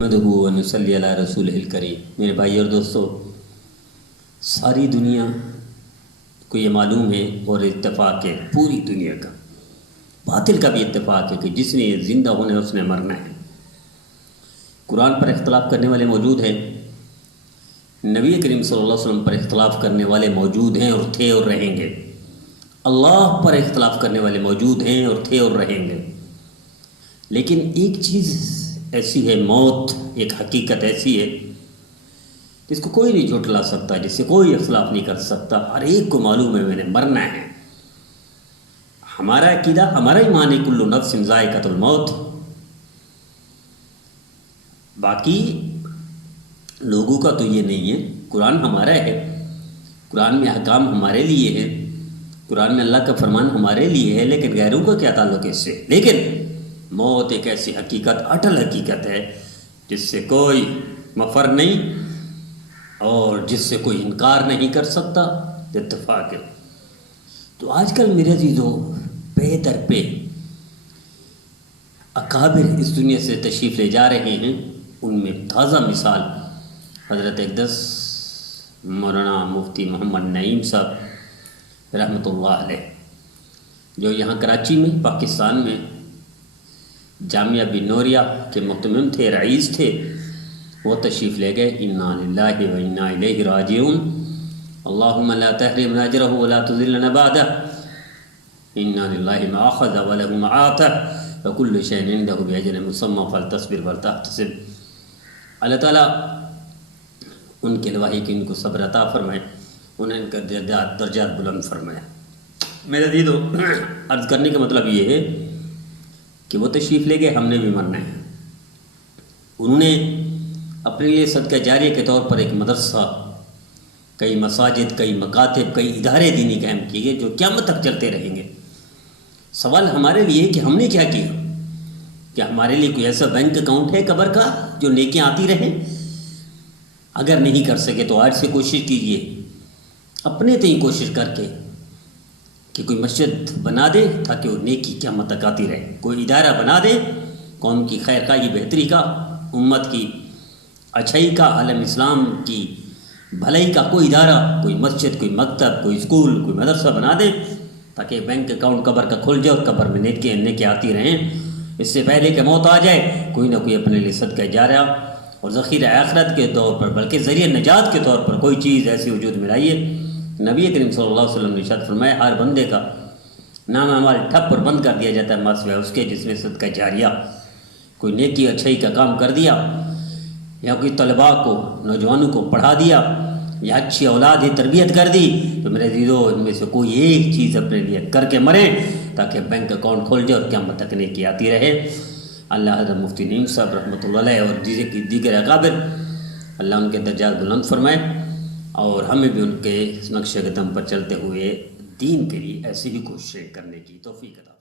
نحمدہ و نصلی علی رسولہ الکریم۔ میرے بھائی اور دوستو، ساری دنیا کو یہ معلوم ہے اور اتفاق ہے، پوری دنیا کا، باطل کا بھی اتفاق ہے کہ جس نے زندہ ہونا ہے اس نے مرنا ہے۔ قرآن پر اختلاف کرنے والے موجود ہیں، نبی کریم صلی اللہ علیہ وسلم پر اختلاف کرنے والے موجود ہیں اور تھے اور رہیں گے، اللہ پر اختلاف کرنے والے موجود ہیں اور تھے اور رہیں گے۔ لیکن ایک چیز ایسی ہے، موت ایک حقیقت ایسی ہے جس کو کوئی نہیں جھٹلا سکتا، جس سے کوئی اختلاف نہیں کر سکتا، ہر ایک کو معلوم ہے میں نے مرنا ہے۔ ہمارا عقیدہ، ہمارا ایمان ہے کل نفس ذائقۃ الموت۔ باقی لوگوں کا تو یہ نہیں ہے، قرآن ہمارا ہے، قرآن میں احکام ہمارے لیے ہے، قرآن میں اللہ کا فرمان ہمارے لیے ہے، لیکن غیروں کا کیا تعلق ہے اس سے؟ لیکن موت ایک ایسی حقیقت، اٹل حقیقت ہے جس سے کوئی مفر نہیں اور جس سے کوئی انکار نہیں کر سکتا، اتفاق ہے۔ تو آج کل میرے عزیزو، پے در پے اکابر اس دنیا سے تشریف لے جا رہے ہیں۔ ان میں تازہ مثال حضرت اقدس مولانا مفتی محمد نعیم صاحب رحمۃ اللہ علیہ، جو یہاں کراچی میں پاکستان میں جامعہ بنوریہ کے مہتمم تھے، رئیس تھے، وہ تشریف لے گئے۔ انا للہ و انا الیہ راجعون، اللہم لا تحرمنا اجرہ ولا تذلنا بعدہ، انا للہ ما اخذ وله ما آتى وكل شيء عنده بأجل مسمى فلتصبر ولتحتسب۔ اللہ تعالیٰ ان کے لواحی کی ان کو صبر عطا فرمائے، انہیں ان کا درجات بلند فرمائے۔ میرے عزیزو، عرض کرنے کا مطلب یہ ہے کہ وہ تشریف لے گئے، ہم نے بھی مرنا ہے۔ انہوں نے اپنے لیے صدقہ جاریہ کے طور پر ایک مدرسہ، کئی مساجد، کئی مکاتب، کئی ادارے دینی قائم کیے گئے جو قیامت تک چلتے رہیں گے۔ سوال ہمارے لیے کہ ہم نے کیا کیا؟ کیا ہمارے لیے کوئی ایسا بینک اکاؤنٹ ہے قبر کا جو نیکیاں آتی رہیں؟ اگر نہیں کر سکے تو آج سے کوشش کیجئے، اپنے تئیں کوشش کر کے کہ کوئی مسجد بنا دے تاکہ وہ نیکی قیامت تک آتی رہے، کوئی ادارہ بنا دے قوم کی خیر خواہی بہتری کا، امت کی اچھائی کا، عالم اسلام کی بھلائی کا کوئی ادارہ، کوئی مسجد، کوئی مکتب، کوئی اسکول، کوئی مدرسہ بنا دے تاکہ بینک اکاؤنٹ قبر کا کھل جائے اور قبر میں نیکیاں آتی رہیں۔ اس سے پہلے کہ موت آ جائے، کوئی نہ کوئی اپنے لیے صدقہ جاریہ اور ذخیرہ آخرت کے طور پر، بلکہ ذریعہ نجات کے طور پر کوئی چیز ایسی وجود میں لائیے۔ نبی کریم صلی اللہ علیہ وسلم نے ارشاد فرمایا، ہر بندے کا نام اعمال ٹھپ پر بند کر دیا جاتا ہے ماسوائے اس کے جس میں صدقہ جاریہ، کوئی نیکی اچھائی کا کام کر دیا، یا کوئی طلباء کو، نوجوانوں کو پڑھا دیا، یا اچھی اولاد ہی تربیت کر دی۔ تو میرے عزیزو، ان میں سے کوئی ایک چیز اپنے لیے کر کے مریں تاکہ بینک اکاؤنٹ کھول جائے اور قیامت تک نیکی آتی رہے۔ اللہ حضرت مفتی نعیم صاحب رحمۃ اللہ علیہ اور دیگر اکابر، اللہ ان کے درجات بلند فرمائے اور ہمیں بھی ان کے نقش قدم پر چلتے ہوئے دین کے لیے ایسی ہی کوششیں کرنے کی توفیق عطا۔